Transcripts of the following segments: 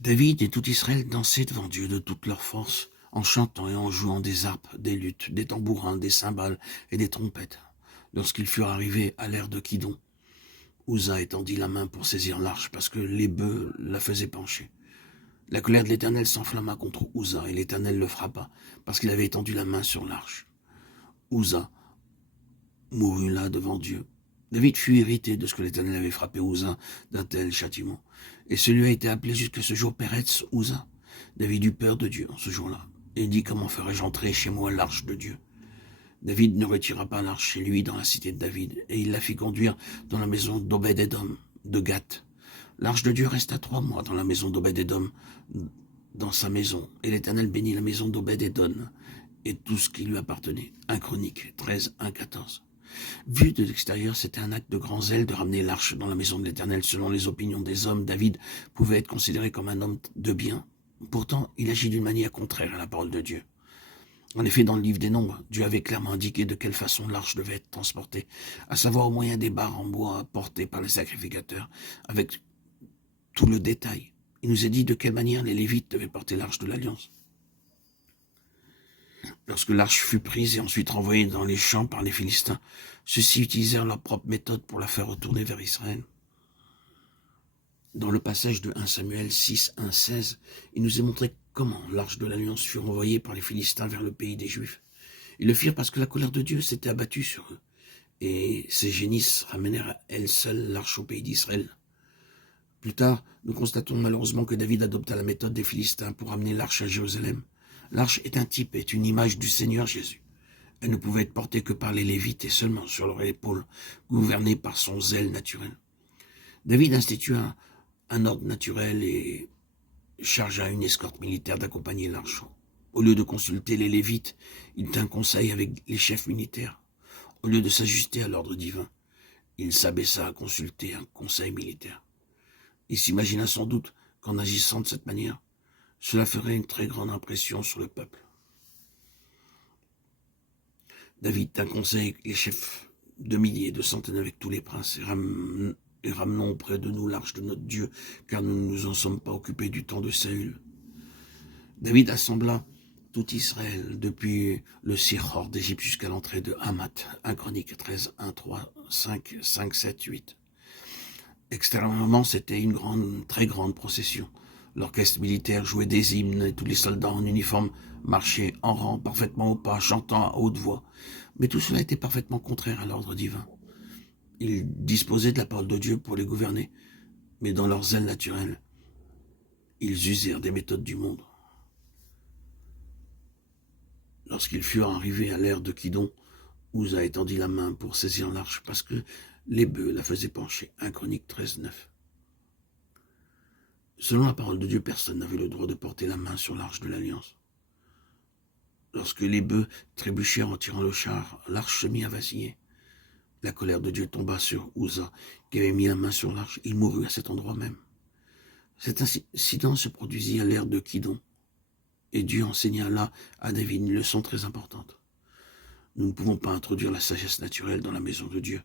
David et tout Israël dansaient devant Dieu de toute leur force, en chantant et en jouant des harpes, des luttes, des tambourins, des cymbales et des trompettes. Lorsqu'ils furent arrivés à l'ère de Kidon, Uza étendit la main pour saisir l'arche, parce que les bœufs la faisaient pencher. La colère de l'Éternel s'enflamma contre Uza, et l'Éternel le frappa, parce qu'il avait étendu la main sur l'arche. Uza mourut là devant Dieu. David fut irrité de ce que l'Éternel avait frappé Uza d'un tel châtiment. Et celui a été appelé jusqu'à ce jour Péretz Uza. David eut peur de Dieu en ce jour-là. Et il dit, comment ferais-je entrer chez moi l'arche de Dieu? David ne retira pas l'arche chez lui dans la cité de David, et il la fit conduire dans la maison d'Obed-Édom, de Gath. L'arche de Dieu resta 3 mois dans la maison d'Obed-Édom, dans sa maison, et l'Éternel bénit la maison d'Obed-Édom et tout ce qui lui appartenait. 1 Chroniques 13, 1, 14. Vu de l'extérieur, c'était un acte de grand zèle de ramener l'arche dans la maison de l'Éternel. Selon les opinions des hommes, David pouvait être considéré comme un homme de bien. Pourtant, il agit d'une manière contraire à la parole de Dieu. En effet, dans le livre des Nombres, Dieu avait clairement indiqué de quelle façon l'arche devait être transportée, à savoir au moyen des barres en bois portées par les sacrificateurs, avec tout le détail. Il nous a dit de quelle manière les Lévites devaient porter l'arche de l'Alliance. Lorsque l'arche fut prise et ensuite renvoyée dans les champs par les Philistins, ceux-ci utilisèrent leur propre méthode pour la faire retourner vers Israël. Dans le passage de 1 Samuel 6, 1, 16, il nous est montré comment l'arche de l'Alliance fut renvoyée par les Philistins vers le pays des Juifs. Ils le firent parce que la colère de Dieu s'était abattue sur eux, et ces génisses ramenèrent à elles seules l'arche au pays d'Israël. Plus tard, nous constatons malheureusement que David adopta la méthode des Philistins pour amener l'arche à Jérusalem. L'arche est un type, est une image du Seigneur Jésus. Elle ne pouvait être portée que par les Lévites et seulement sur leurs épaules, gouvernée par son zèle naturel. David institua un ordre naturel et chargea une escorte militaire d'accompagner l'arche. Au lieu de consulter les Lévites, il tint conseil avec les chefs militaires. Au lieu de s'ajuster à l'ordre divin, il s'abaissa à consulter un conseil militaire. Il s'imagina sans doute qu'en agissant de cette manière, cela ferait une très grande impression sur le peuple. David tint conseil avec les chefs de milliers, de centaines avec tous les princes, et ramenons auprès de nous l'arche de notre Dieu, car nous ne nous en sommes pas occupés du temps de Saül. David assembla tout Israël, depuis le Sihor d'Égypte jusqu'à l'entrée de Hamath, 1 Chroniques 13, 1, 3, 5, 5, 7, 8. Extérieurement, c'était une très grande procession. L'orchestre militaire jouait des hymnes et tous les soldats en uniforme marchaient en rang, parfaitement au pas, chantant à haute voix. Mais tout cela était parfaitement contraire à l'ordre divin. Ils disposaient de la parole de Dieu pour les gouverner, mais dans leur zèle naturel, ils usèrent des méthodes du monde. Lorsqu'ils furent arrivés à l'ère de Kidon, Uza étendit la main pour saisir l'arche parce que les bœufs la faisaient pencher. 1 Chroniques 13, 9. Selon la parole de Dieu, personne n'avait le droit de porter la main sur l'arche de l'Alliance. Lorsque les bœufs trébuchèrent en tirant le char, l'arche se mit à vaciller. La colère de Dieu tomba sur Uza, qui avait mis la main sur l'arche. Il mourut à cet endroit même. Cet incident se produisit à l'ère de Kidon, et Dieu enseigna là à David une leçon très importante. Nous ne pouvons pas introduire la sagesse naturelle dans la maison de Dieu.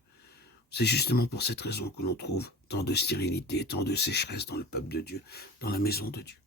C'est justement pour cette raison que l'on trouve tant de stérilité, tant de sécheresse dans le peuple de Dieu, dans la maison de Dieu.